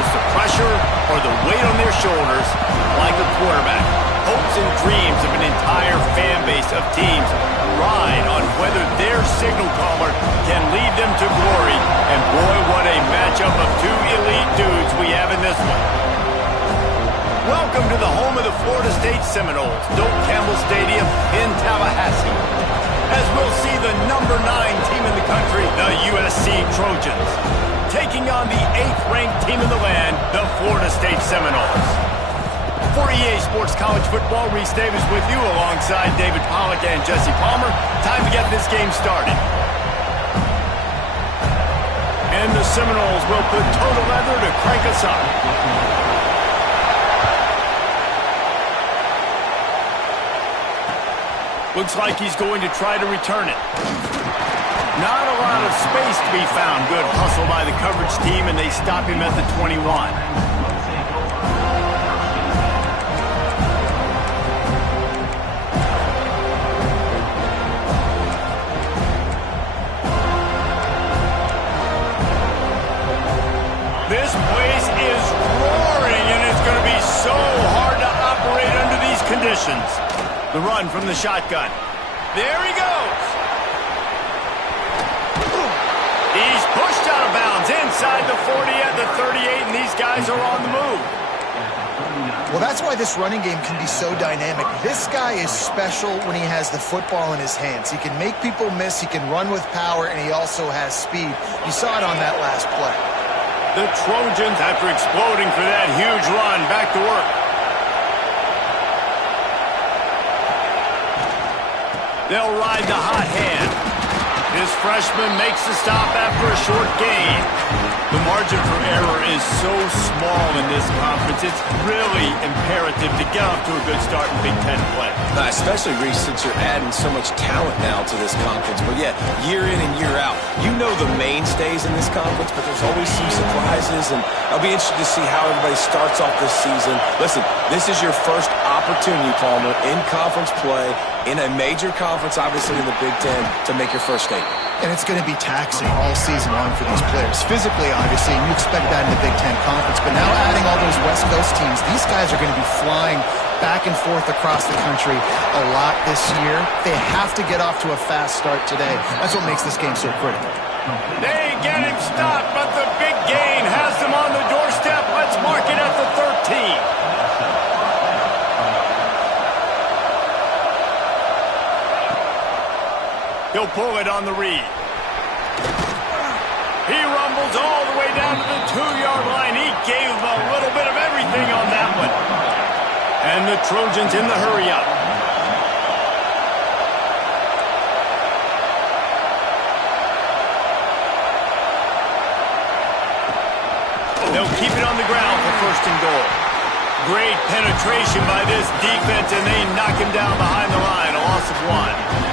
handles the pressure or the weight on their shoulders like a quarterback. Hopes and dreams of an entire fan base of teams ride on whether their signal caller can lead them to glory. And boy, what a matchup of two elite dudes we have in this one. Welcome to the home of the Florida State Seminoles, Doak Campbell Stadium in Tallahassee, as we'll see the number 9 team in the country, the USC Trojans, taking on the 8th-ranked team in the land, the Florida State Seminoles. For EA Sports College Football, Reese Davis with you alongside David Pollack and Jesse Palmer. Time to get this game started. And the Seminoles will put total leather to crank us up. Looks like he's going to try to return it. Not a lot of space to be found. Good hustle by the coverage team, and they stop him at the 21. This place is roaring, and it's going to be so hard to operate under these conditions. The run from the shotgun. There he goes. He's pushed out of bounds inside the 40 at the 38, and these guys are on the move. Well, that's why this running game can be so dynamic. This guy is special when he has the football in his hands. He can make people miss, he can run with power, and he also has speed. You saw it on that last play. The Trojans, after exploding for that huge run, back to work. They'll ride the hot hand. This freshman makes the stop after a short gain. The margin for error is so small in this conference, it's really imperative to get off to a good start in Big Ten play. Especially, Reese, since you're adding so much talent now to this conference. But yeah, year in and year out, you know the mainstays in this conference, but there's always some surprises, and I'll be interested to see how everybody starts off this season. Listen, this is your first opportunity, Palmer, in conference play, in a major conference, obviously in the Big Ten, to make your first statement. And it's going to be taxing all season long for these players. Physically, obviously, and you expect that in the Big Ten Conference. But now adding all those West Coast teams, these guys are going to be flying back and forth across the country a lot this year. They have to get off to a fast start today. That's what makes this game so critical. They get him stopped, but the big gain has them on the doorstep. Let's mark it at the 13. He'll pull it on the read. He rumbles all the way down to the 2-yard line. He gave him a little bit of everything on that one. And the Trojans in the hurry-up. They'll keep it on the ground for first and goal. Great penetration by this defense, and they knock him down behind the line. A loss of 1.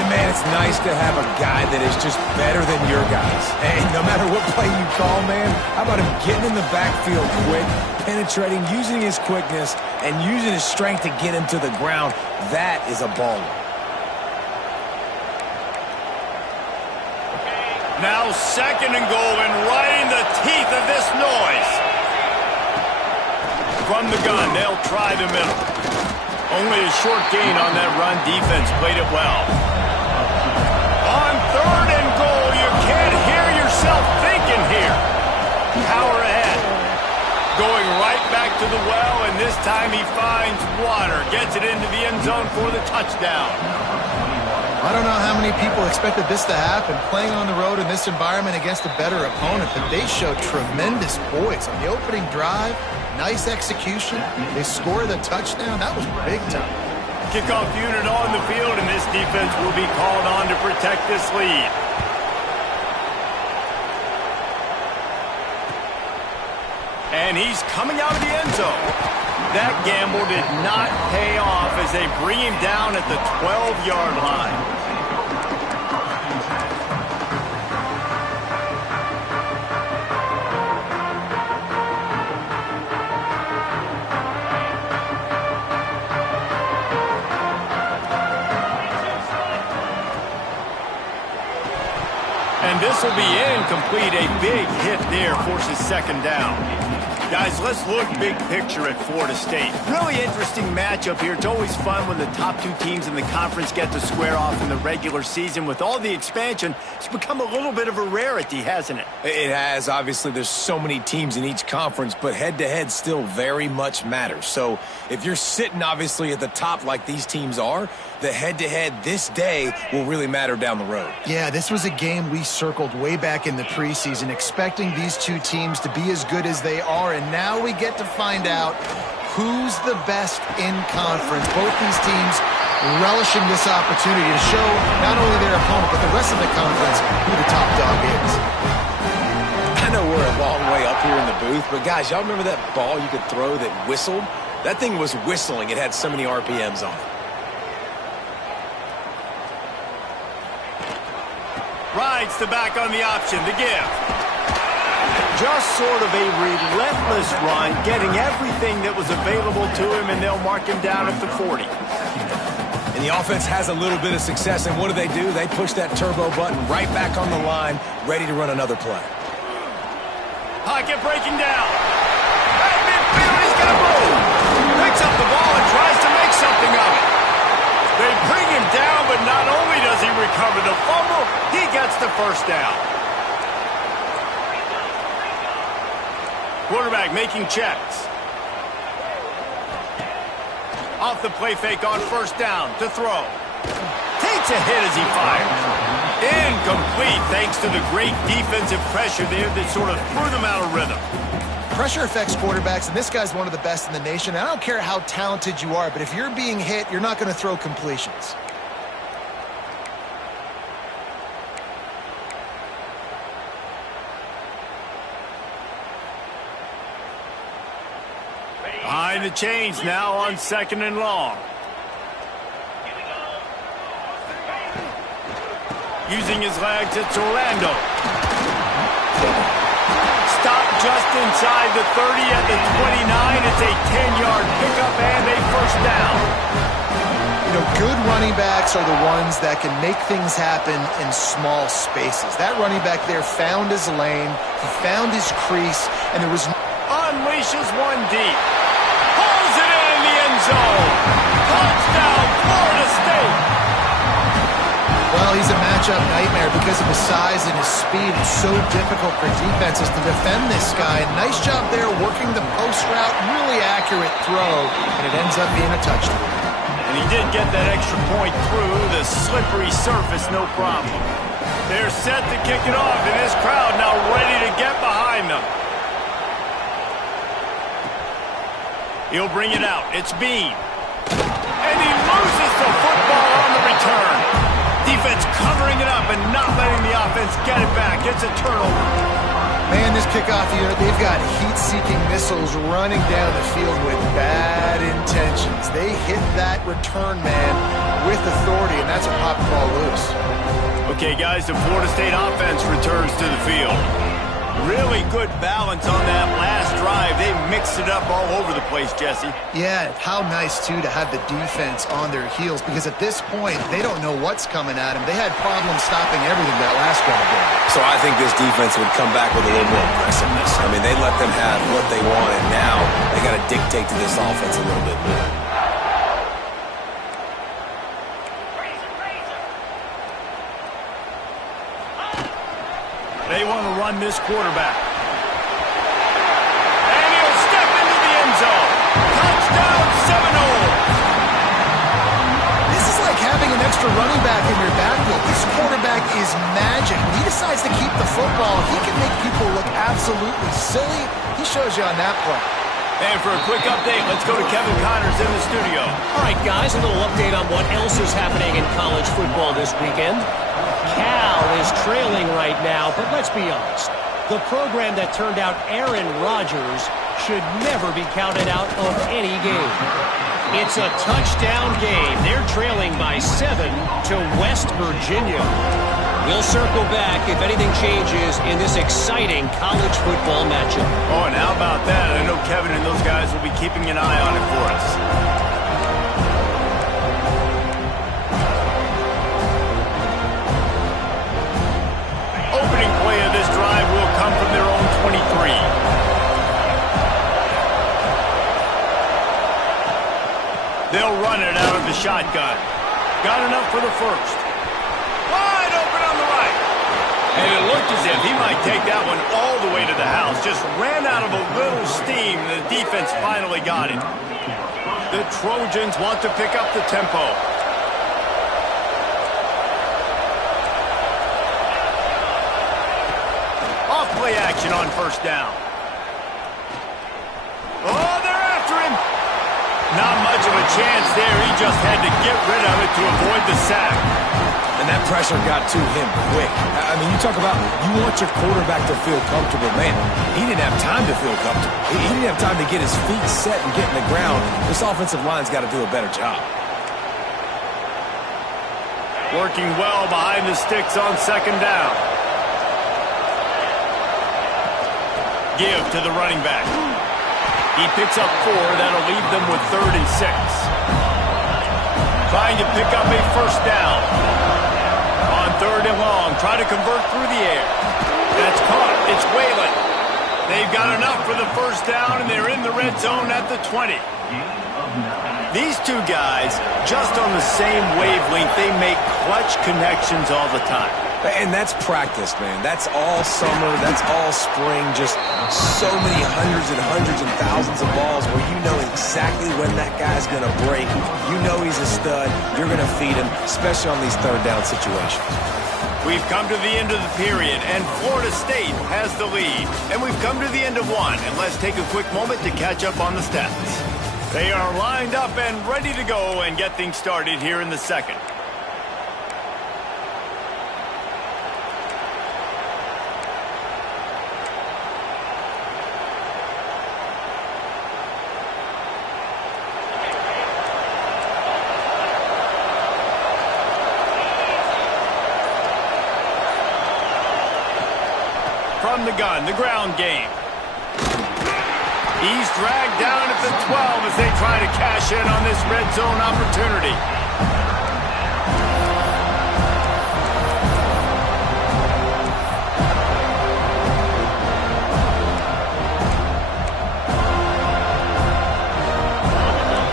And man, it's nice to have a guy that is just better than your guys. Hey, no matter what play you call, man, how about him getting in the backfield quick, penetrating, using his quickness, and using his strength to get him to the ground? That is a baller. Now second and goal, and right in the teeth of this noise. From the gun, they'll try the middle. Only a short gain on that run. Defense played it well. On third and goal, you can't hear yourself thinking here. Power ahead. Going right back to the well, and this time he finds water. Gets it into the end zone for the touchdown. I don't know how many people expected this to happen, playing on the road in this environment against a better opponent, but they showed tremendous poise on the opening drive. Nice execution. They score the touchdown. That was big time. Kickoff unit on the field, and this defense will be called on to protect this lead. And he's coming out of the end zone. That gamble did not pay off as they bring him down at the 12-yard line. And And this will be incomplete. A big hit there forces second down. Guys, let's look big picture at Florida State. Really interesting matchup here. It's always fun when the top two teams in the conference get to square off in the regular season. With all the expansion, it's become a little bit of a rarity, hasn't it? It has. Obviously, there's so many teams in each conference, but head-to-head still very much matters. So if you're sitting, obviously, at the top like these teams are, the head-to-head this day will really matter down the road. Yeah, this was a game we circled way back in the preseason, expecting these two teams to be as good as they are, and now we get to find out who's the best in conference. Both these teams relishing this opportunity to show not only their opponent, but the rest of the conference who the top dog is. I know we're a long way up here in the booth, but guys, y'all remember that ball you could throw that whistled? That thing was whistling. It had so many RPMs on it. Rides the back on the option to give. Just sort of a relentless run, getting everything that was available to him, and they'll mark him down at the 40. And the offense has a little bit of success, and what do? They push that turbo button right back on the line, ready to run another play. Pocket breaking down. At midfield, he's going to move. Picks up the ball and tries to make something of it. They bring him down, but not only does he recover the fumble, he gets the first down. Quarterback making checks. Off the play fake on first down to throw. Takes a hit as he fires. Incomplete thanks to the great defensive pressure there that sort of threw them out of rhythm. Pressure affects quarterbacks, and this guy's one of the best in the nation. I don't care how talented you are, but if you're being hit, you're not going to throw completions. Behind the chains now on second and long. Using his legs, it's Orlando. Stop just inside the 30 at the 29. It's a 10-yard pickup and a first down. You know, good running backs are the ones that can make things happen in small spaces. That running back there found his lane, he found his crease, and there was... Unleashes one deep. Pulls it in the end zone. Touchdown, Florida State. Well, he's a matchup nightmare because of his size and his speed. It's so difficult for defenses to defend this guy. Nice job there working the post route. Really accurate throw, and it ends up being a touchdown. And he did get that extra point through the slippery surface, no problem. They're set to kick it off, and this crowd now ready to get behind them. He'll bring it out. It's Bean. And he loses the football on the return. Defense covering it up and not letting the offense get it back. It's a turnover. Man, this kickoff unit, they've got heat-seeking missiles running down the field with bad intentions. They hit that return man with authority, and that's what popped the ball loose. Okay, guys, the Florida State offense returns to the field. Really good balance on that last drive. They mixed it up all over the place, Jesse. Yeah, how nice, too, to have the defense on their heels, because at this point, they don't know what's coming at them. They had problems stopping everything that last drive there. So I think this defense would come back with a little more aggressiveness. I mean, they let them have what they want, and now they got to dictate to this offense a little bit more. They want to run this quarterback. And he'll step into the end zone. Touchdown, Seminoles. This is like having an extra running back in your backfield. This quarterback is magic. When he decides to keep the football, he can make people look absolutely silly. He shows you on that play. And for a quick update, let's go to Kevin Connors in the studio. All right, guys, a little update on what else is happening in college football this weekend. Cal is trailing right now, but let's be honest. The program that turned out Aaron Rodgers should never be counted out of any game. It's a touchdown game. They're trailing by 7 to West Virginia. We'll circle back if anything changes in this exciting college football matchup. Oh, and how about that? I know Kevin and those guys will be keeping an eye on it for us. play of this drive will come from their own 23. They'll run it out of the shotgun. Got enough for the first. Wide open on the right. And it looked as if he might take that one all the way to the house. Just ran out of a little steam. The defense finally got it. The Trojans want to pick up the tempo. Off play action on first down. Oh, they're after him. Not much of a chance there. He just had to get rid of it to avoid the sack. And that pressure got to him quick. I mean, you talk about you want your quarterback to feel comfortable. Man, he didn't have time to feel comfortable. He didn't have time to get his feet set and get in the ground. This offensive line's got to do a better job. Working well behind the sticks on second down. Give to the running back. He picks up 4. That'll leave them with 3rd and 6. Trying to pick up a first down. On 3rd and long, try to convert through the air. That's caught. It's Whalen. They've got enough for the first down, and they're in the red zone at the 20. These two guys, just on the same wavelength, they make clutch connections all the time. And that's practice, man. That's all summer. That's all spring. Just so many hundreds and thousands of balls where you know exactly when that guy's going to break. You know he's a stud. You're going to feed him, especially on these third down situations. We've come to the end of the period, and Florida State has the lead. And we've come to the end of one, and let's take a quick moment to catch up on the stats. They are lined up and ready to go and get things started here in the second. From the gun, the ground game. He's dragged down at the 12 as they try to cash in on this red zone opportunity.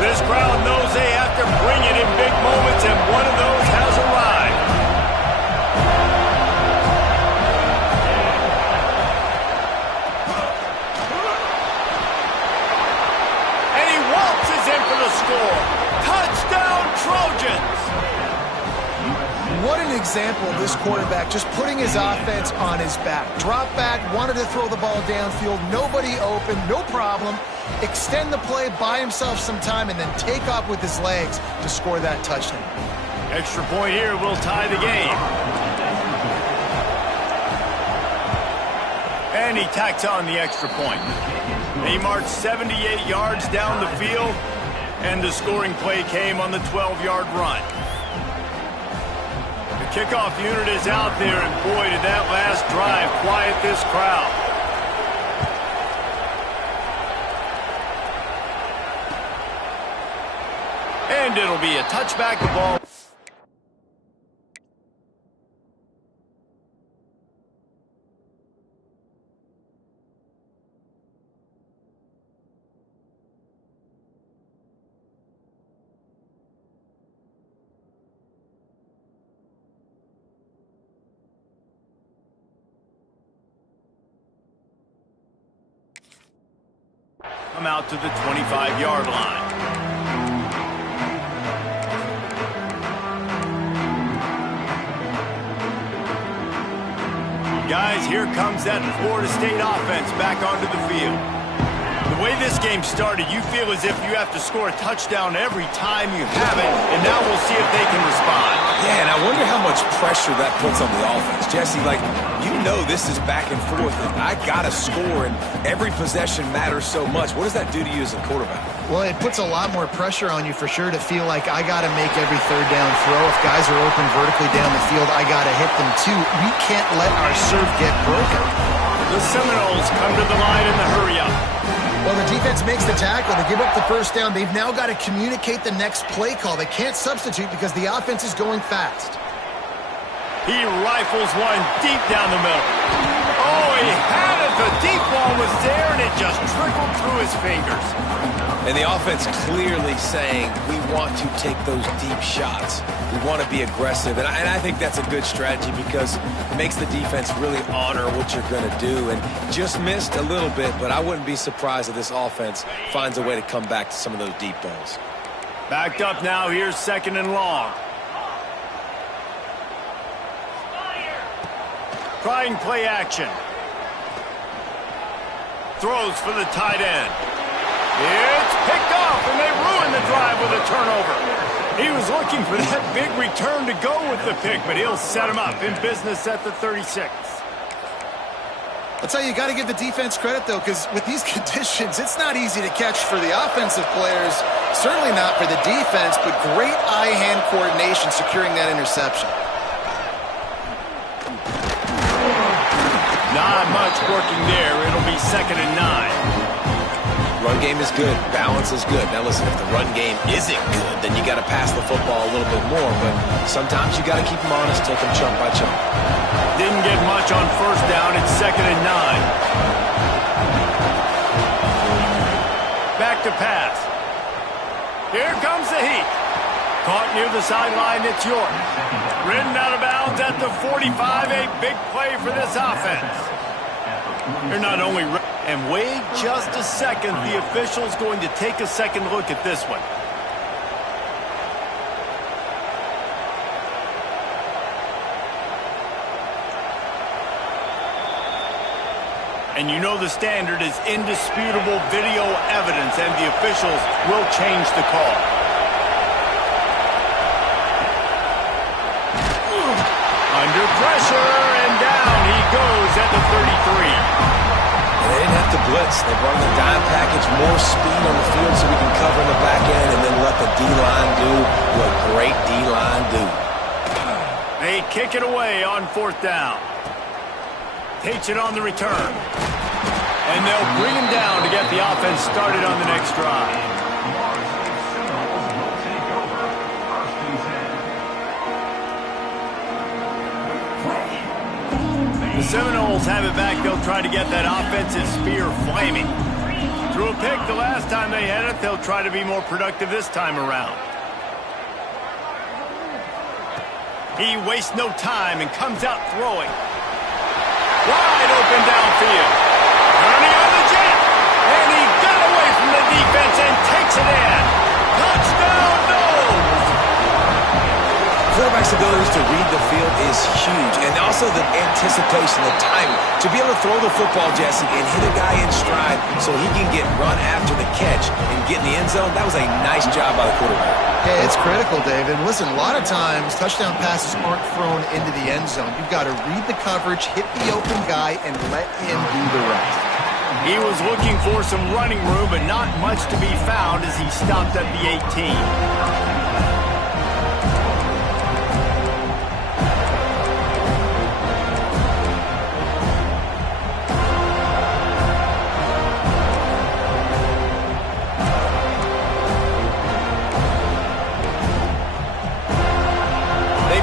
This crowd knows they have to bring it in big moments, and one of those has arrived. Score. Touchdown, Trojans! What an example of this quarterback, just putting his offense on his back. Drop back, wanted to throw the ball downfield, nobody open, no problem. Extend the play, buy himself some time, and then take off with his legs to score that touchdown. Extra point here will tie the game. And he tacks on the extra point. He marched 78 yards down the field. And the scoring play came on the 12-yard run. The kickoff unit is out there, and boy, did that last drive quiet this crowd. And it'll be a touchback the ball. Come out to the 25-yard line. Guys, here comes that Florida State offense back onto the field. The way this game started, you feel as if you have to score a touchdown every time you have it, and now we'll see if they can respond. Yeah, and I wonder how much pressure that puts on the offense. Jesse, like, you know this is back and forth, and I got to score, and every possession matters so much. What does that do to you as a quarterback? Well, it puts a lot more pressure on you for sure to feel like I got to make every third down throw. If guys are open vertically down the field, I got to hit them too. We can't let our serve get broken. The Seminoles come to the line in the hurry-up. Well, the defense makes the tackle. They give up the first down. They've now got to communicate the next play call. They can't substitute because the offense is going fast. He rifles one deep down the middle. Oh, he had it. The deep ball was there, and it just trickled through his fingers. And the offense clearly saying, we want to take those deep shots. We want to be aggressive. And I think that's a good strategy because it makes the defense really honor what you're going to do. And just missed a little bit, but I wouldn't be surprised if this offense finds a way to come back to some of those deep balls. Backed up now. Here's 2nd and long. Trying play action. Throws for the tight end. It's picked off, and they ruin the drive with a turnover. He was looking for that big return to go with the pick, but he'll set him up in business at the 36. I'll tell you, you got to give the defense credit, though, because with these conditions, it's not easy to catch for the offensive players. Certainly not for the defense, but great eye-hand coordination securing that interception. Not much working there. It'll be 2nd and 9. Run game is good. Balance is good. Now, listen, if the run game isn't good, then you got to pass the football a little bit more. But sometimes you got to keep them honest, take them chunk by chunk. Didn't get much on 1st down. It's 2nd and 9. Back to pass. Here comes the heat. Caught near the sideline. It's York. Ridden out of bounds at the 45. A big play for this offense. They're not only... And wait just a second. The official's going to take a second look at this one. And you know the standard is indisputable video evidence, and the officials will change the call. Under pressure, and down he goes at the 33. They didn't have to blitz. They brought in the dime package, more speed on the field so we can cover in the back end and then let the D-line do what great D-line do. They kick it away on 4th down. Takes it on the return. And they'll bring him down to get the offense started on the next drive. The Seminoles have it back. They'll try to get that offensive spear flaming. Threw a pick the last time they had it. They'll try to be more productive this time around. He wastes no time and comes out throwing. Wide open downfield. Turning on the jet. And he got away from the defense and takes it in. Touchdown, Noles! Quarterback's abilities to read the field is huge, and also the anticipation, the timing. To be able to throw the football, Jesse, and hit a guy in stride so he can get run after the catch and get in the end zone, that was a nice job by the quarterback. Yeah, it's critical, David. Listen, a lot of times touchdown passes aren't thrown into the end zone. You've got to read the coverage, hit the open guy, and let him do the rest. He was looking for some running room, but not much to be found as he stopped at the 18.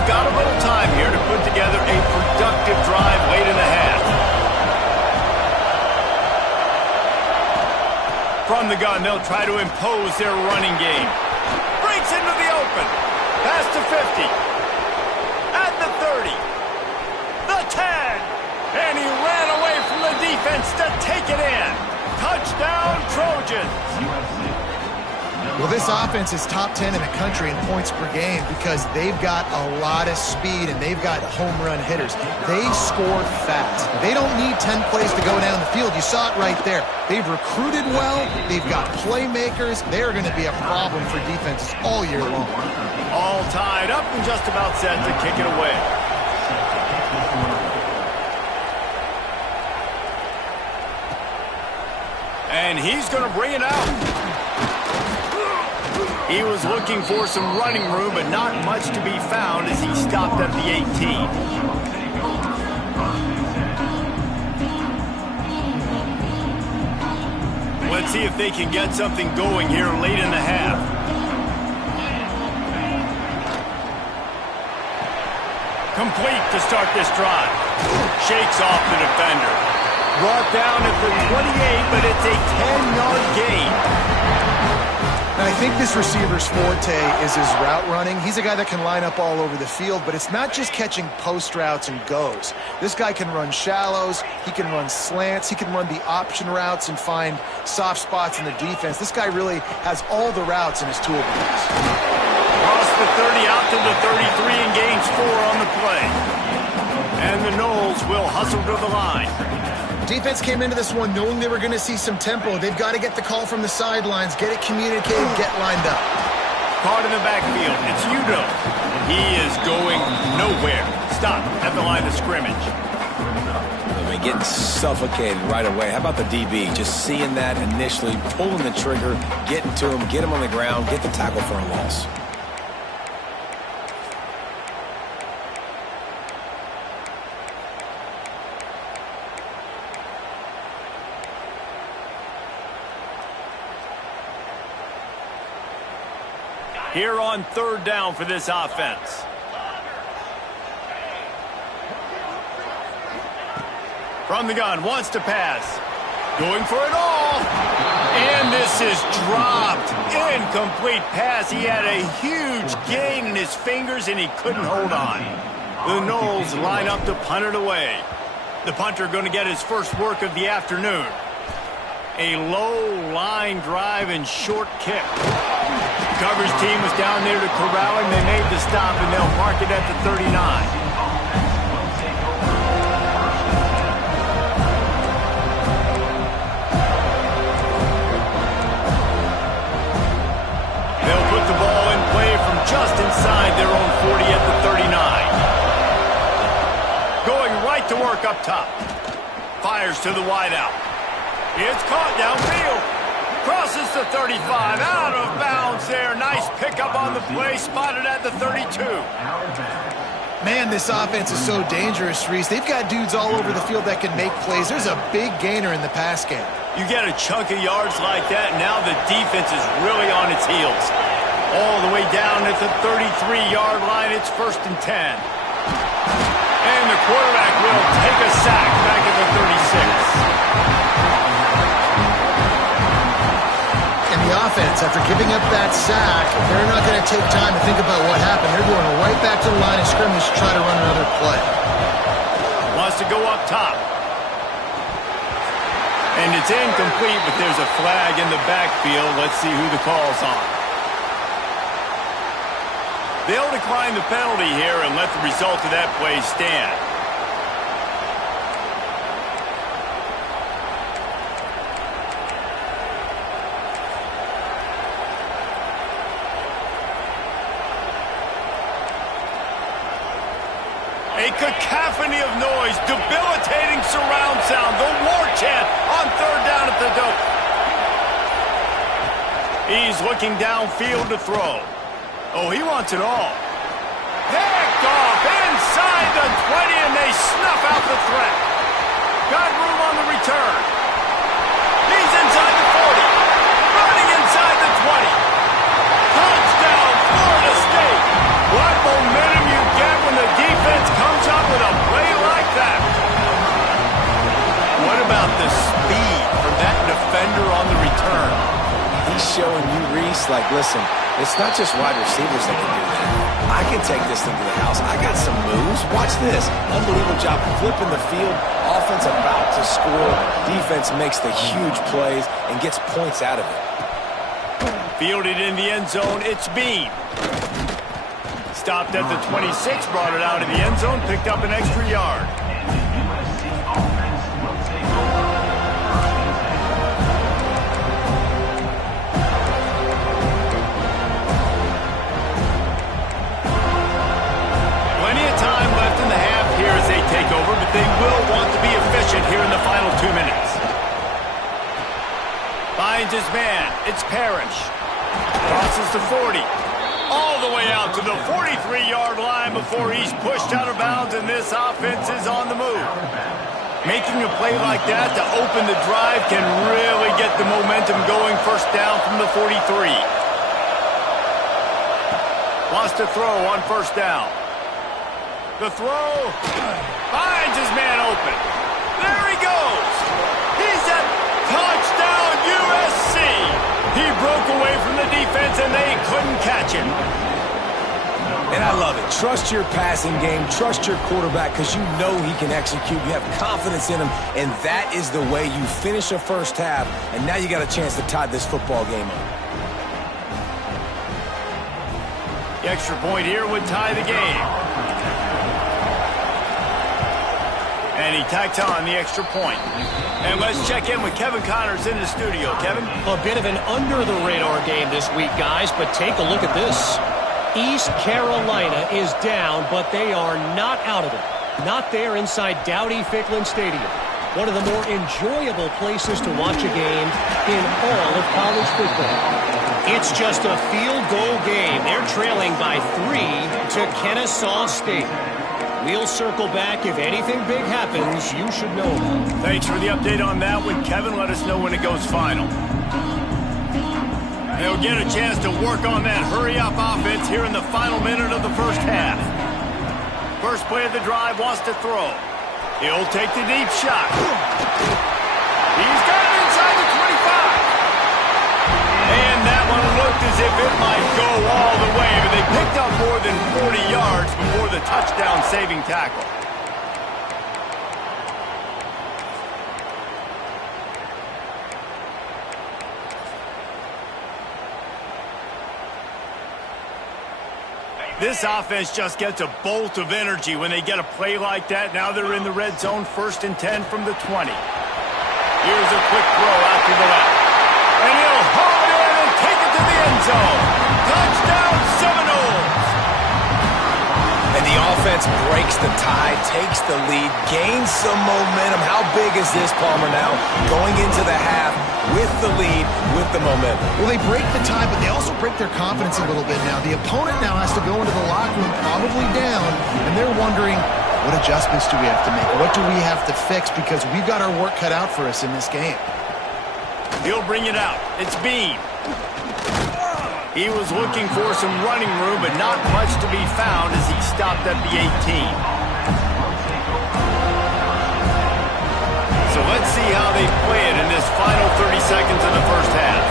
Got a little time here to put together a productive drive late in the half. From the gun, they'll try to impose their running game. Breaks into the open. Pass to 50. At the 30. The 10. And he ran away from the defense to take it in. Touchdown, Trojans. Well, this offense is top 10 in the country in points per game because they've got a lot of speed and they've got home run hitters. They score fast. They don't need 10 plays to go down the field. You saw it right there. They've recruited well. They've got playmakers. They're going to be a problem for defenses all year long. All tied up and just about set to kick it away. And he's going to bring it out. He was looking for some running room, but not much to be found as he stopped at the 18. Let's see if they can get something going here late in the half. Complete to start this drive. Shakes off the defender. Brought down at the 28, but it's a 10-yard gain. Now, I think this receiver's forte is his route running. He's a guy that can line up all over the field, but it's not just catching post routes and goes. This guy can run shallows, he can run slants, he can run the option routes and find soft spots in the defense. This guy really has all the routes in his toolbox. Across the 30 out to the 33 and gains 4 on the play. And the Noles will hustle to the line. Defense came into this one knowing they were going to see some tempo. They've got to get the call from the sidelines, get it communicated, get lined up. Caught in the backfield. It's Udo. He is going nowhere. Stop at the line of scrimmage. I mean, getting suffocated right away. How about the DB? Just seeing that initially, pulling the trigger, getting to him, get him on the ground, get the tackle for a loss. Here on third down for this offense. From the gun, wants to pass. Going for it all. And this is dropped. Incomplete pass. He had a huge gain in his fingers and he couldn't hold on. The Noles line up to punt it away. The punter going to get his first work of the afternoon. A low line drive and short kick. Coverage team was down there to corral him. They made the stop, and they'll mark it at the 39. They'll put the ball in play from just inside their own 40 at the 39. Going right to work up top. Fires to the wideout. It's caught downfield. Crosses the 35, out of bounds there. Nice pickup on the play, spotted at the 32. Man, this offense is so dangerous, Reese. They've got dudes all over the field that can make plays. There's a big gainer in the pass game. You get a chunk of yards like that, now the defense is really on its heels. All the way down at the 33-yard line, it's 1st and 10. And the quarterback will take a sack back at the 36. The offense, after giving up that sack, they're not going to take time to think about what happened. They're going right back to the line of scrimmage to try to run another play. Wants to go up top. And it's incomplete, but there's a flag in the backfield. Let's see who the call's on. They'll decline the penalty here and let the result of that play stand. A cacophony of noise, debilitating surround sound, the war chant on third down at the dope. He's looking downfield to throw. Oh, he wants it all. Picked off inside the 20, and they snuff out the threat. Got room on the return. He's inside the 40, running inside the 20. Touchdown, Florida State. What momentum you get when the defense comes up with a play like that. What about the speed from that defender on the return? He's showing you, Reese, like, listen, it's not just wide receivers that can do that. I can take this thing to the house. I got some moves. Watch this. Unbelievable job flipping the field. Offense about to score. Defense makes the huge plays and gets points out of it. Fielded in the end zone, it's Bean. Stopped at the 26, brought it out of the end zone, picked up an extra yard. Plenty of time left in the half here as they take over, but they will want to be efficient here in the final 2 minutes. Finds his man. It's Parrish. Crosses the 40. All the way out to the 43-yard line before he's pushed out of bounds, and this offense is on the move. Making a play like that to open the drive can really get the momentum going. First down from the 43. Wants to throw on first down. The throw. Finds his man open. There he goes. He's at touchdown USC. He broke away from the defense and they couldn't catch him. And I love it. Trust your passing game. Trust your quarterback because you know he can execute. You have confidence in him, and that is the way you finish a first half, and now you got a chance to tie this football game up. The extra point here would tie the game. And he tacks on the extra point. And let's check in with Kevin Connors in the studio. Kevin? A bit of an under-the-radar game this week, guys, but take a look at this. East Carolina is down, but they are not out of it. Not there inside Dowdy-Ficklin Stadium. One of the more enjoyable places to watch a game in all of college football. It's just a field goal game. They're trailing by 3 to Kennesaw State. We'll circle back. If anything big happens, you should know about it. Thanks for the update on that one, Kevin. Let us know when it goes final. They'll get a chance to work on that hurry-up offense here in the final minute of the first half. First play of the drive, wants to throw. He'll take the deep shot. He's got it inside the 25. And that one looked as if it might go all the way, but they picked up more than 40 yards before the touchdown-saving tackle. This offense just gets a bolt of energy when they get a play like that. Now they're in the red zone, 1st and 10 from the 20. Here's a quick throw out to the left. And he'll haul it in and take it to the end zone. Touchdown, Seminoles! And the offense breaks the tie, takes the lead, gains some momentum. How big is this, Palmer, now? Going into the half with the lead, with the momentum. Well, they break the tie, but they also break their confidence a little bit now. The opponent now has to go into the locker room, probably down, and they're wondering, what adjustments do we have to make? What do we have to fix? Because we've got our work cut out for us in this game. He'll bring it out. It's Bean. He was looking for some running room, but not much to be found as he stopped at the 18. So let's see how they play it in this final 30 seconds of the first half.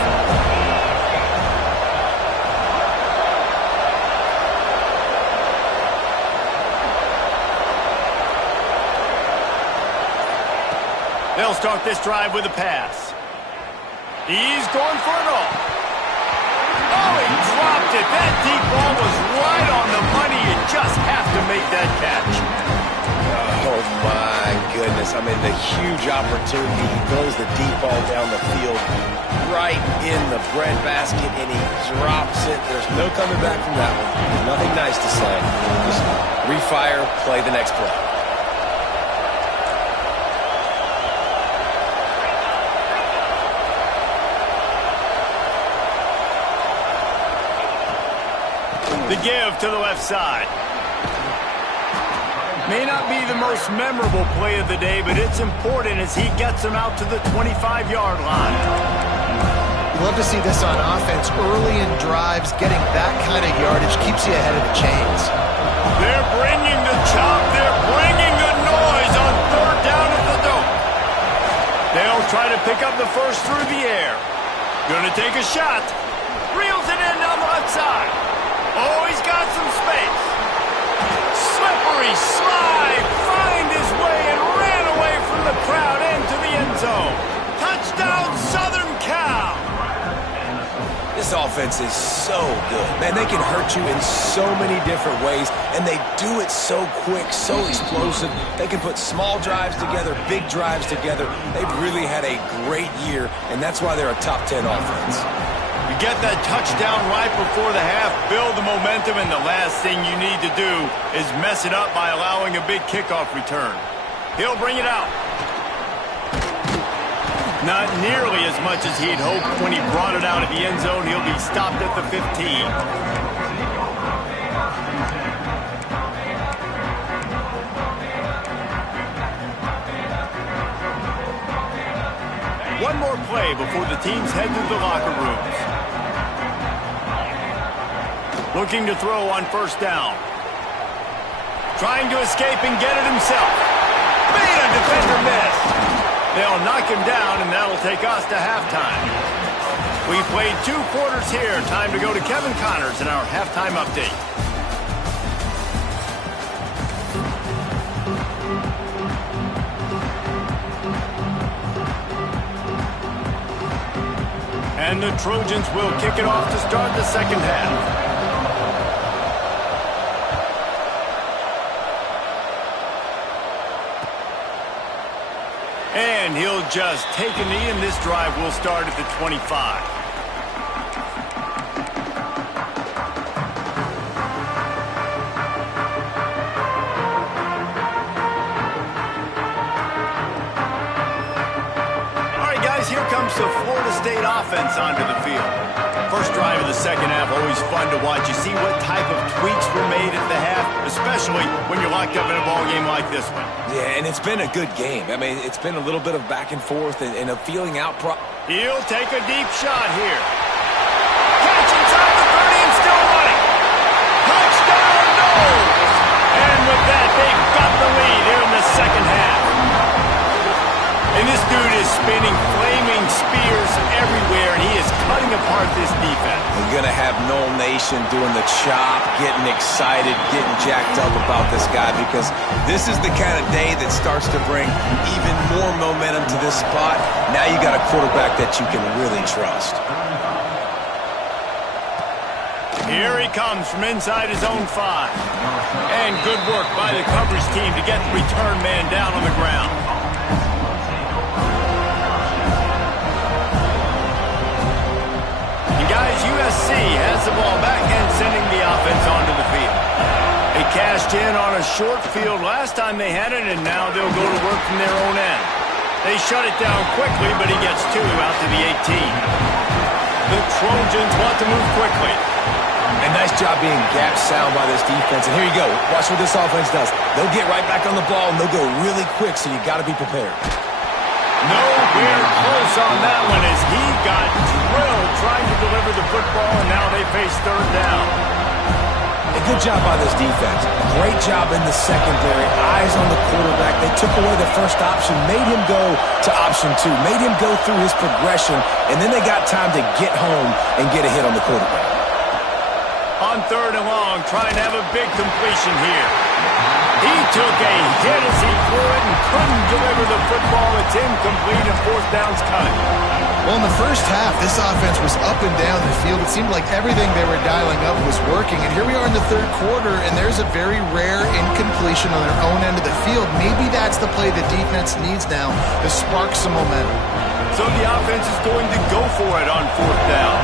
They'll start this drive with a pass. He's going for it all. Oh, he dropped it. That deep ball was right on the money. You just have to make that catch. Oh, my goodness. I mean, the huge opportunity. He throws the deep ball down the field right in the breadbasket, and he drops it. There's no coming back from that one. Nothing nice to say. Just refire, play the next play. The give to the left side. May not be the most memorable play of the day, but it's important as he gets them out to the 25-yard line. You love to see this on offense. Early in drives, getting that kind of yardage keeps you ahead of the chains. They're bringing the chop. They're bringing the noise on 3rd down at the dope. They'll try to pick up the first through the air. Gonna take a shot. Reels it in down the left side. Oh, he's got some space. Slippery slide. Find his way and ran away from the crowd into the end zone. Touchdown, Southern Cal. This offense is so good. Man, they can hurt you in so many different ways, and they do it so quick, so explosive. They can put small drives together, big drives together. They've really had a great year, and that's why they're a top 10 offense. You get that touchdown right before the half, build the momentum, and the last thing you need to do is mess it up by allowing a big kickoff return. He'll bring it out. Not nearly as much as he'd hoped when he brought it out of the end zone. He'll be stopped at the 15. One more play before the teams head to the locker rooms. Looking to throw on 1st down. Trying to escape and get it himself. Made a defender miss. They'll knock him down, and that'll take us to halftime. We played 2 quarters here. Time to go to Kevin Connors in our halftime update. And the Trojans will kick it off to start the second half. And he'll just take a knee, and this drive will start at the 25. Here comes the Florida State offense onto the field. First drive of the second half, always fun to watch. You see what type of tweaks were made at the half, especially when you're locked up in a ball game like this one. Yeah, and it's been a good game. I mean, it's been a little bit of back and forth and a feeling out. He'll take a deep shot here. Catch inside the 30 and still running. Touchdown, noles! And with that, they've got the lead here in the second half. And this dude is spinning flaming spears everywhere, and he is cutting apart this defense. We're going to have Nole Nation doing the chop, getting excited, getting jacked up about this guy, because this is the kind of day that starts to bring even more momentum to this spot. Now you got a quarterback that you can really trust. Here he comes from inside his own 5. And good work by the coverage team to get the return man down on the ground. Guys, USC has the ball back and sending the offense onto the field. They cashed in on a short field last time they had it, and now they'll go to work from their own end. They shut it down quickly, but he gets 2 out to the 18. The Trojans want to move quickly. And nice job being gap sound by this defense. And here you go. Watch what this offense does. They'll get right back on the ball, and they'll go really quick, so you got to be prepared. Nowhere close on that one as he got drilled trying to deliver the football, and now they face third down. A good job by this defense. Great job in the secondary. Eyes on the quarterback. They took away the first option, made him go to option 2, made him go through his progression, and then they got time to get home and get a hit on the quarterback. On third and long, trying to have a big completion here. He took a hit as he threw it and couldn't deliver the football. It's incomplete and fourth down's cut. Well, in the first half, this offense was up and down the field. It seemed like everything they were dialing up was working. And here we are in the third quarter, and there's a very rare incompletion on their own end of the field. Maybe that's the play the defense needs now to spark some momentum. So the offense is going to go for it on fourth down.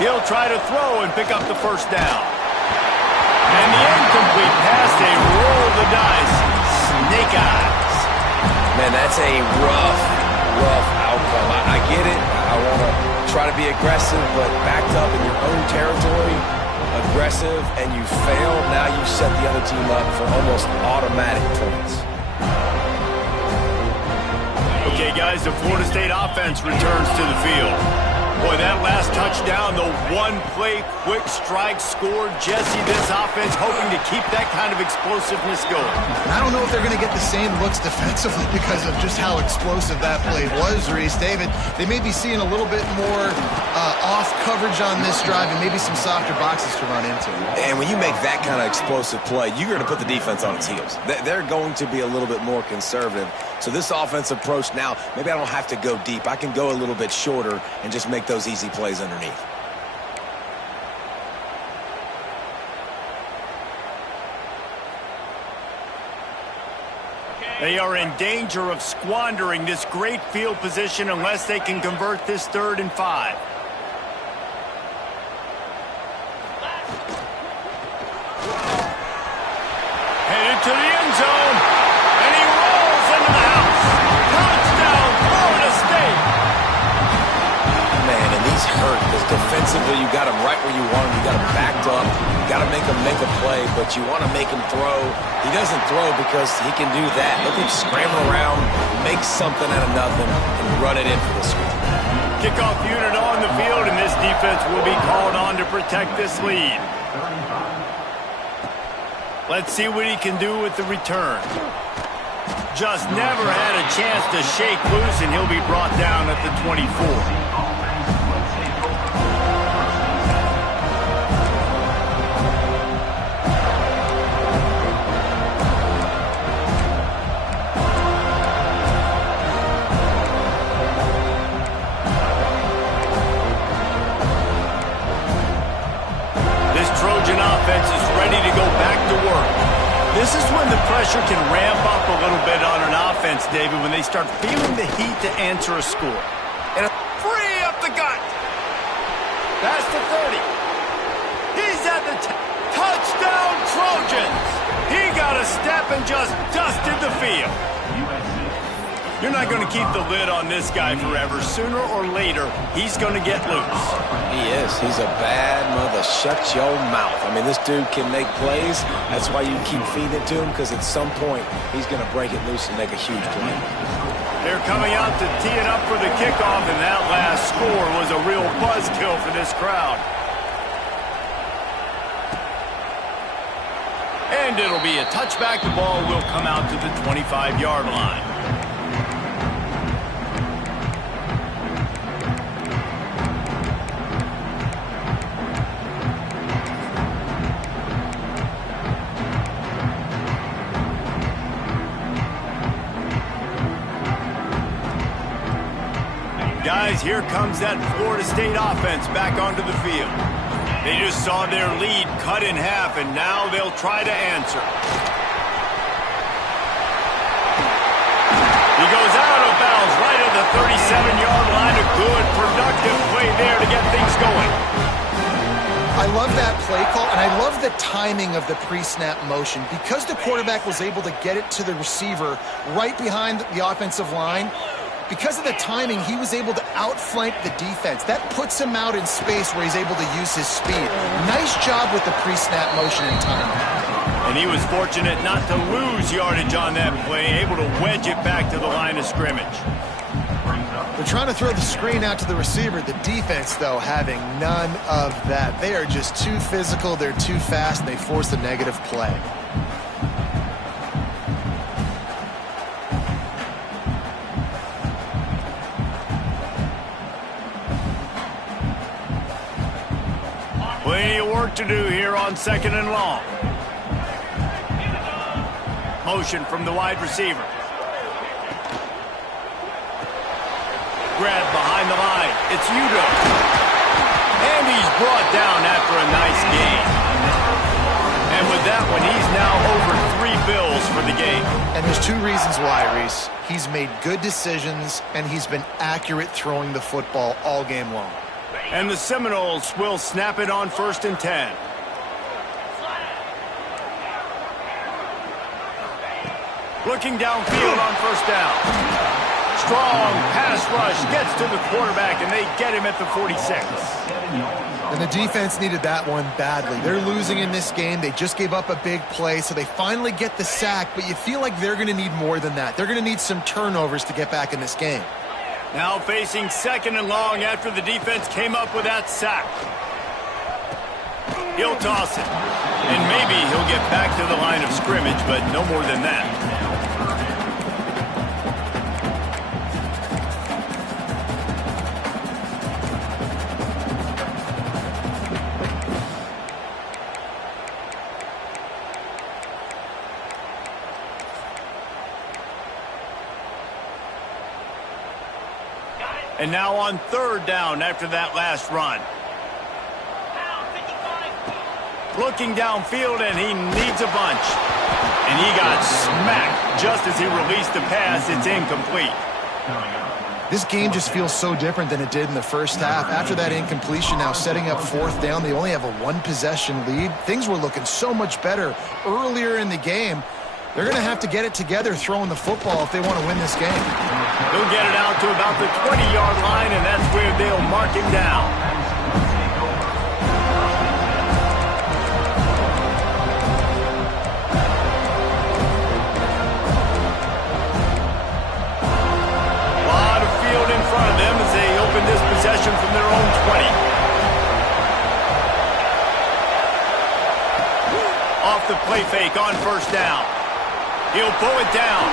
He'll try to throw and pick up the first down. And the incomplete pass, they roll the dice. Snake eyes. Man, that's a rough outcome. I get it. I want to try to be aggressive, but backed up in your own territory, aggressive, and you fail. Now you've set the other team up for almost automatic points. Okay, guys, the Florida State offense returns to the field. Boy, that last touchdown, the one-play quick strike scored. Jesse, this offense hoping to keep that kind of explosiveness going. And I don't know if they're going to get the same looks defensively because of just how explosive that play was, Reese. David, they may be seeing a little bit more off coverage on this drive and maybe some softer boxes to run into. And when you make that kind of explosive play, you're going to put the defense on its heels. They're going to be a little bit more conservative. So this offense approach now, maybe I don't have to go deep. I can go a little bit shorter and just make those easy plays underneath. They are in danger of squandering this great field position unless they can convert this 3rd and 5. Headed to the end zone, and he rolls into the house. Touchdown, Florida State. Man, and these hurt because defensively you got him right where you want him. You got him backed up. You got to make him make a play, but you want to make him throw. He doesn't throw because he can do that. Look at him scramble around, make something out of nothing, and run it in for the score. Kickoff unit on the field, and this defense will be called on to protect this lead. Let's see what he can do with the return. Just never had a chance to shake loose, and he'll be brought down at the 24. Offense is ready to go back to work. This is when the pressure can ramp up a little bit on an offense, David, when they start feeling the heat to answer a score. And a free up the gut. Past the 30. He's at the touchdown Trojans. He got a step and just dusted the field. You're not going to keep the lid on this guy forever. Sooner or later, he's going to get loose. He is. He's a bad mother. Shut your mouth. I mean, this dude can make plays. That's why you keep feeding it to him, because at some point, he's going to break it loose and make a huge play. They're coming out to tee it up for the kickoff, and that last score was a real buzzkill for this crowd. And it'll be a touchback. The ball will come out to the 25-yard line. Guys, here comes that Florida State offense back onto the field. They just saw their lead cut in half, and now they'll try to answer. He goes out of bounds right at the 37-yard line. A good, productive play there to get things going. I love that play call, and I love the timing of the pre-snap motion. Because the quarterback was able to get it to the receiver right behind the offensive line, because of the timing, he was able to outflank the defense. That puts him out in space where he's able to use his speed. Nice job with the pre-snap motion and timing. And he was fortunate not to lose yardage on that play, able to wedge it back to the line of scrimmage. They're trying to throw the screen out to the receiver. The defense, though, having none of that. They are just too physical, they're too fast, and they force a negative play. Plenty of work to do here on 2nd and long. Motion from the wide receiver. Grab behind the line. It's Udo. And he's brought down after a nice gain. And with that one, he's now over 3 bills for the game. And there's 2 reasons why, Reese. He's made good decisions, and he's been accurate throwing the football all game long. And the Seminoles will snap it on 1st and 10. Looking downfield on 1st down. Strong pass rush gets to the quarterback, and they get him at the 46. And the defense needed that one badly. They're losing in this game. They just gave up a big play, so they finally get the sack, but you feel like they're going to need more than that. They're going to need some turnovers to get back in this game. Now facing 2nd and long after the defense came up with that sack. He'll toss it. And maybe he'll get back to the line of scrimmage, but no more than that. And now on 3rd down after that last run. Looking downfield, and he needs a bunch. And he got smacked just as he released the pass. It's incomplete. This game just feels so different than it did in the first half. After that incompletion, now setting up 4th down, they only have a 1-possession lead. Things were looking so much better earlier in the game. They're going to have to get it together throwing the football if they want to win this game. He'll get it out to about the 20-yard line, and that's where they'll mark him down. A lot of field in front of them as they open this possession from their own 20. Off the play fake on first down. He'll pull it down.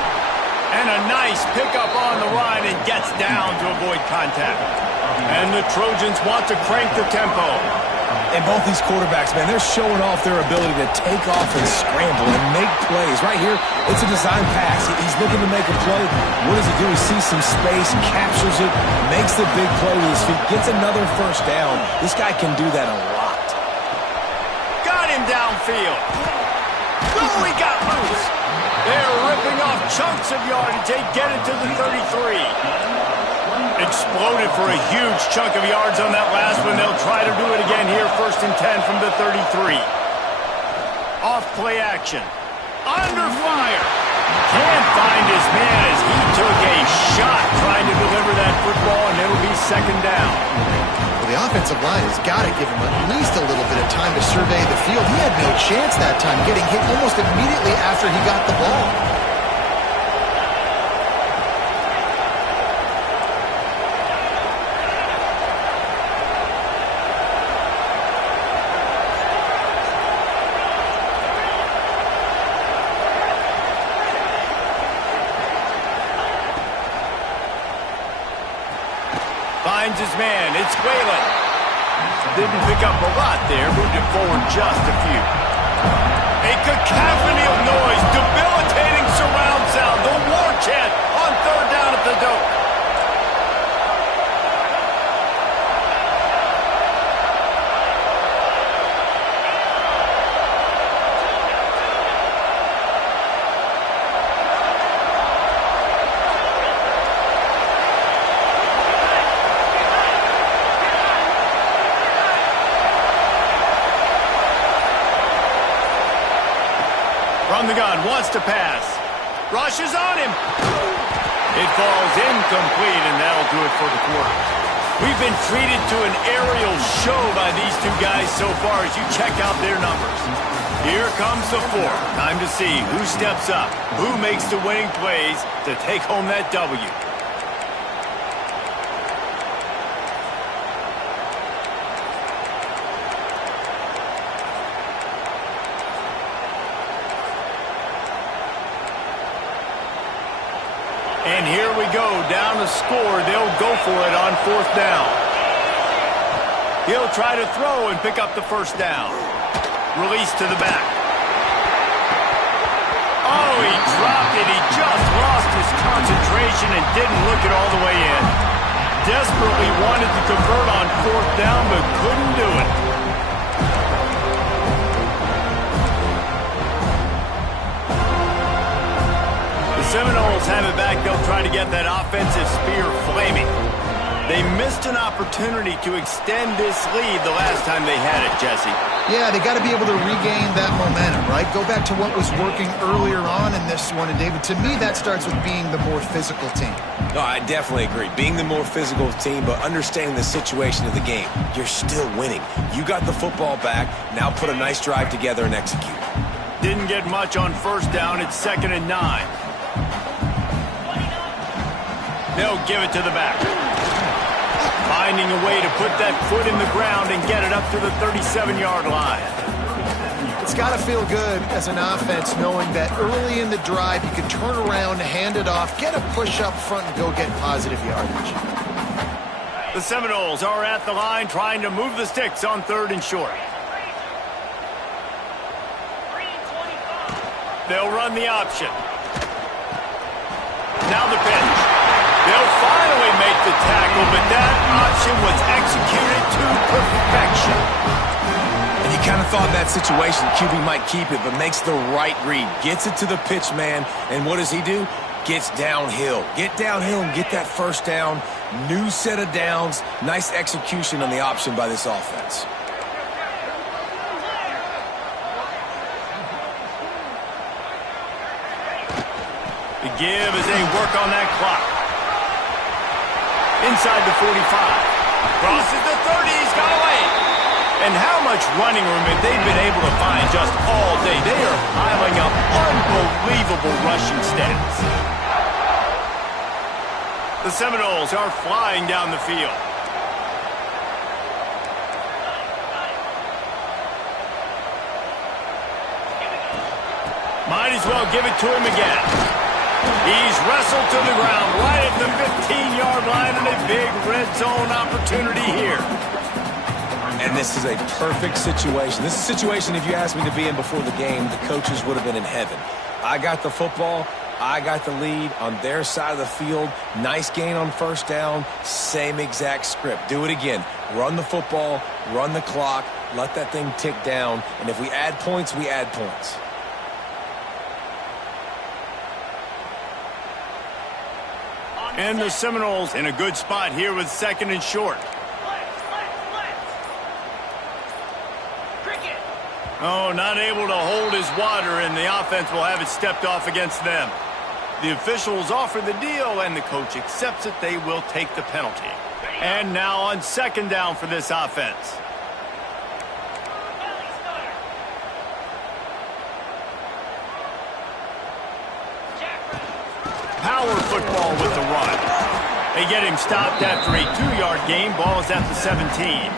And a nice pickup on the line and gets down to avoid contact. And the Trojans want to crank the tempo. And both these quarterbacks, man, they're showing off their ability to take off and scramble and make plays. Right here, it's a design pass. He's looking to make a play. What does he do? He sees some space, captures it, makes the big play with his feet, gets another first down. This guy can do that a lot. Got him downfield. Oh, he got loose. They're ripping off chunks of yardage. They get it to the 33. Exploded for a huge chunk of yards on that last one. They'll try to do it again here, 1st and 10 from the 33. Off play action. Under fire. Can't find his man as he took a shot trying to deliver that football, and it'll be 2nd down. Well, the offensive line has got to give him at least a little bit of time to survey the field. He had no chance that time, getting hit almost immediately after he got the ball. Finds his man. It's Whalen. Didn't pick up a lot there. Moved it forward just a few. A cacophony of noise. Debilitating surround sound. The war chant on 3rd down at the dope. From the gun, wants to pass. Rushes on him. It falls incomplete, and that'll do it for the quarter. We've been treated to an aerial show by these two guys so far as you check out their numbers. Here comes the 4th. Time to see who steps up, who makes the winning plays to take home that W. And here we go, down the score. They'll go for it on 4th down. He'll try to throw and pick up the 1st down. Release to the back. Oh, he dropped it. He just lost his concentration and didn't look it all the way in. Desperately wanted to convert on 4th down, but couldn't do it. Seminoles have it back. They'll try to get that offensive spear flaming. They missed an opportunity to extend this lead the last time they had it, Jesse. Yeah, they got to be able to regain that momentum, right? Go back to what was working earlier on in this one. And, David, to me, that starts with being the more physical team. No, I definitely agree. Being the more physical team, but understanding the situation of the game. You're still winning. You got the football back. Now put a nice drive together and execute. Didn't get much on 1st down. It's 2nd and 9. They'll give it to the back. Finding a way to put that foot in the ground and get it up to the 37-yard line. It's got to feel good as an offense knowing that early in the drive you can turn around, hand it off, get a push up front, and go get positive yardage. The Seminoles are at the line trying to move the sticks on 3rd and short. They'll run the option. Now the pitch. They'll finally make the tackle, but that option was executed to perfection. And you kind of thought in that situation QB might keep it, but makes the right read. Gets it to the pitch man, and what does he do? Gets downhill. Get downhill and get that 1st down. New set of downs. Nice execution on the option by this offense. The give as they work on that clock. Inside the 45. Crosses the 30. He's got away. And how much running room have they been able to find just all day? They are piling up unbelievable rushing stats. The Seminoles are flying down the field. Might as well give it to him again. He's wrestled to the ground right at the 15-yard line and a big red zone opportunity here. And this is a perfect situation. This is a situation, if you asked me to be in before the game, the coaches would have been in heaven. I got the football. I got the lead on their side of the field. Nice gain on first down. Same exact script. Do it again. Run the football, run the clock, let that thing tick down. And if we add points, we add points. And the Seminoles in a good spot here with 2nd and short. Oh, not able to hold his water, and the offense will have it stepped off against them. The officials offer the deal, and the coach accepts it. They will take the penalty. And now on 2nd down for this offense. Power football with the run. They get him stopped after a 2-yard gain. Ball is at the 17.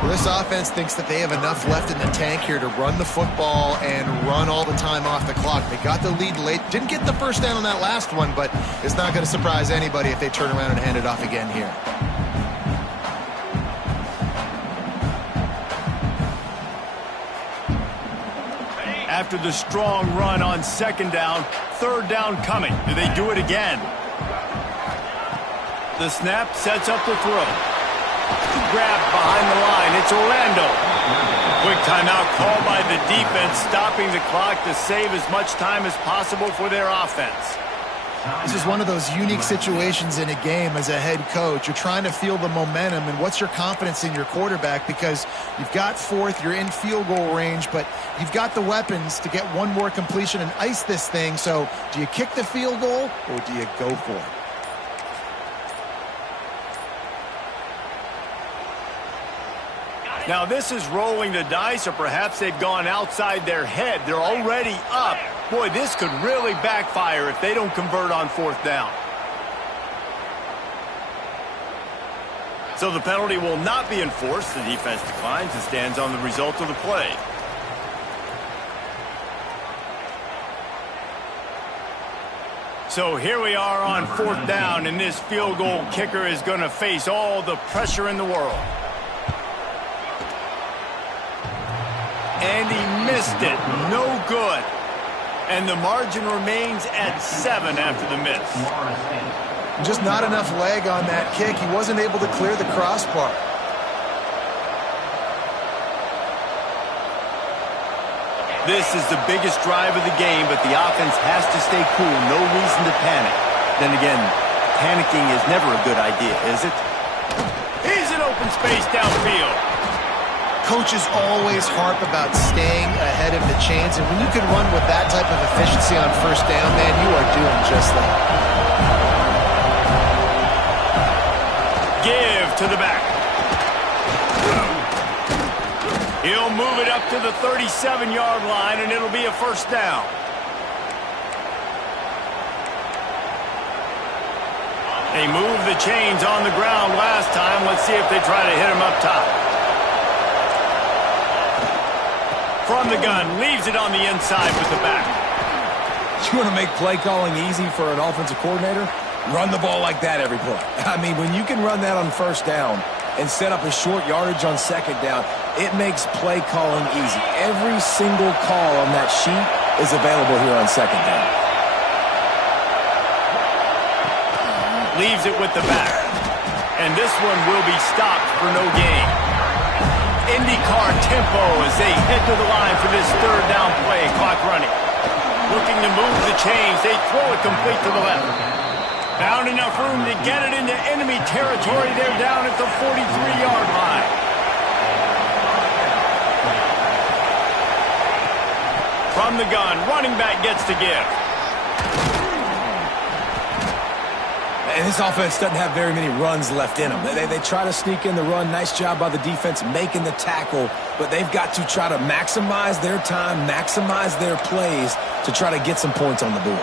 Well, this offense thinks that they have enough left in the tank here to run the football and run all the time off the clock. They got the lead late. Didn't get the first down on that last one, but it's not going to surprise anybody if they turn around and hand it off again here. After the strong run on 2nd down, 3rd down coming. Do they do it again? The snap sets up the throw. Grab behind the line. It's Orlando. Quick timeout called by the defense, stopping the clock to save as much time as possible for their offense. This is one of those unique situations in a game as a head coach. You're trying to feel the momentum, and what's your confidence in your quarterback, because you've got 4th, you're in field goal range, but you've got the weapons to get one more completion and ice this thing. So do you kick the field goal or do you go for it? Now this is rolling the dice, or perhaps they've gone outside their head. They're already up. Boy, this could really backfire if they don't convert on 4th down. So the penalty will not be enforced. The defense declines and stands on the result of the play. So here we are on 4th down, and this field goal kicker is going to face all the pressure in the world. And he missed it. No good. And the margin remains at 7 after the miss. Just not enough leg on that kick. He wasn't able to clear the crossbar. This is the biggest drive of the game, but the offense has to stay cool. No reason to panic. Then again, panicking is never a good idea, is it? He's in open space downfield. Coaches always harp about staying ahead of the chains, and when you can run with that type of efficiency on 1st down, man, you are doing just that. Give to the back. He'll move it up to the 37-yard line, and it'll be a 1st down. They moved the chains on the ground last time. Let's see if they try to hit him up top. From the gun, leaves it on the inside with the back. You want to make play calling easy for an offensive coordinator? Run the ball like that every play. I mean, when you can run that on 1st down and set up a short yardage on 2nd down, it makes play calling easy. Every single call on that sheet is available here on 2nd down. Leaves it with the back. And this one will be stopped for no gain. IndyCar tempo as they head to the line for this 3rd down play. Clock running. Looking to move the chains. They throw it complete to the left. Found enough room to get it into enemy territory. They're down at the 43-yard line. From the gun, running back gets to give. And this offense doesn't have very many runs left in them. They try to sneak in the run. Nice job by the defense making the tackle. But they've got to try to maximize their time, maximize their plays to try to get some points on the board.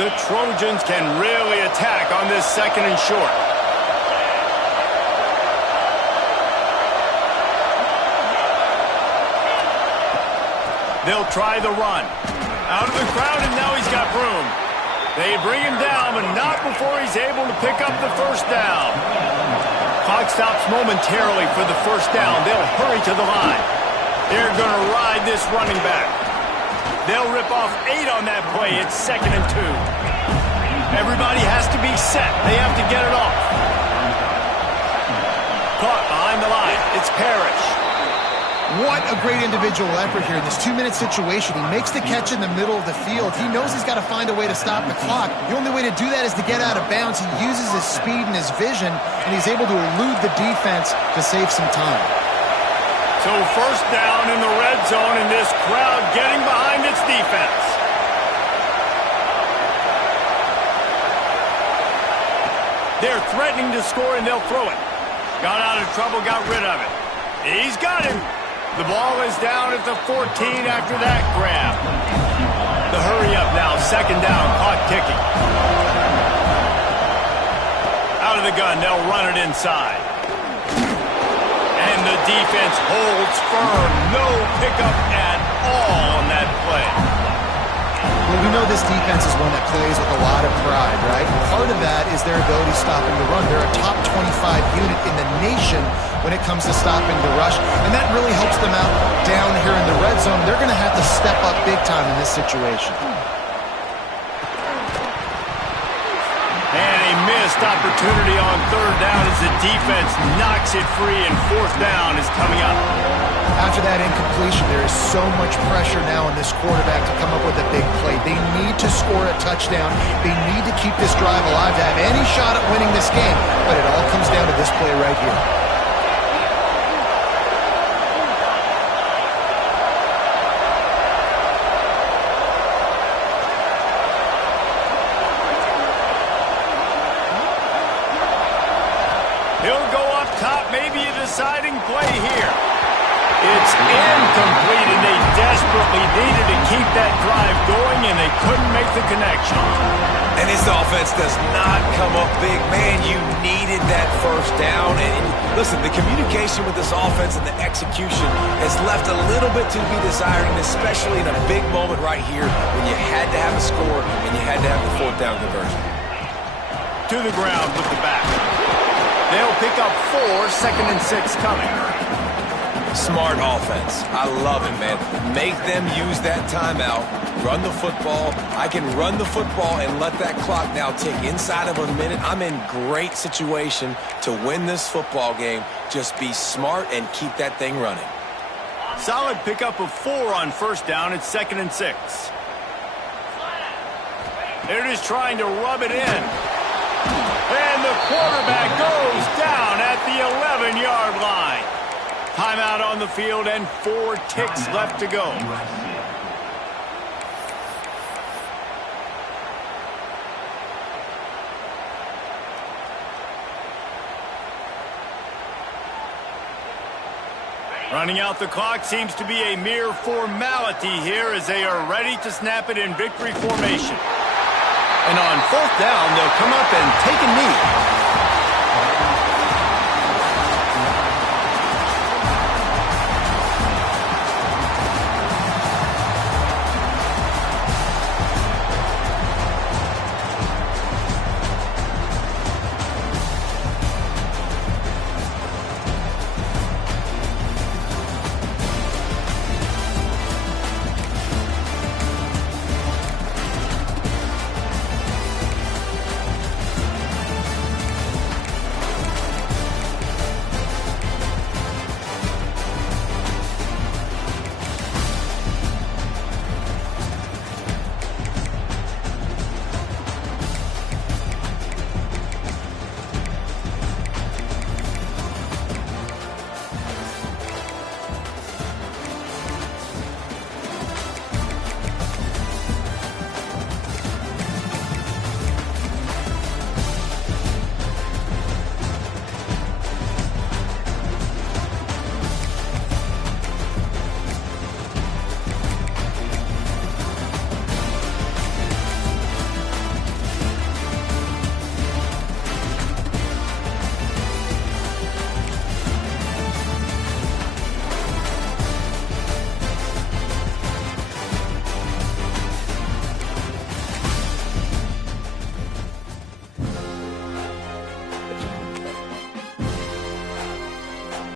The Trojans can really attack on this 2nd and short. They'll try the run. Out of the crowd, and now he's got room. They bring him down, but not before he's able to pick up the 1st down. Clock stops momentarily for the 1st down. They'll hurry to the line. They're going to ride this running back. They'll rip off 8 on that play. It's 2nd and 2. Everybody has to be set. They have to get it off. Caught behind the line. It's Parrish. What a great individual effort here in this 2-minute situation. He makes the catch in the middle of the field. He knows he's got to find a way to stop the clock. The only way to do that is to get out of bounds. He uses his speed and his vision, and he's able to elude the defense to save some time. So 1st down in the red zone, and this crowd getting behind its defense. They're threatening to score, and they'll throw it. Got out of trouble, got rid of it. He's got him. The ball is down at the 14 after that grab. The hurry up now, 2nd down, clock ticking. Out of the gun, they'll run it inside. And the defense holds firm. No pickup at all on that play. Well, we know this defense is one that plays with a lot of pride, right? Part of that is their ability stopping the run. They're a top 25 unit in the nation when it comes to stopping the rush, and that really helps them out down here in the red zone. They're going to have to step up big time in this situation. And a missed opportunity on 3rd down as the defense knocks it free, and 4th down is coming up. After that incompletion, there is so much pressure now on this quarterback to come up with a big play. They need to score a touchdown. They need to keep this drive alive to have any shot at winning this game, but it all comes down to this play right here. He'll go up top, maybe a deciding play here. It's incomplete, and they desperately needed to keep that drive going, and they couldn't make the connection. And this offense does not come up big. Man, you needed that 1st down. And listen, the communication with this offense and the execution has left a little bit to be desired, especially in a big moment right here when you had to have a score and you had to have the 4th down conversion. To the ground with the back. They'll pick up 4, 2nd and 6 coming. Smart offense. I love it, man. Make them use that timeout. Run the football. I can run the football and let that clock now tick inside of a minute. I'm in great situation to win this football game. Just be smart and keep that thing running. Solid pickup of 4 on 1st down. It's 2nd and 6. They're just trying to rub it in. And the quarterback goes down at the 11-yard line. Timeout on the field and 4 ticks left to go. Running out the clock seems to be a mere formality here as they are ready to snap it in victory formation. And on 4th down, they'll come up and take a knee.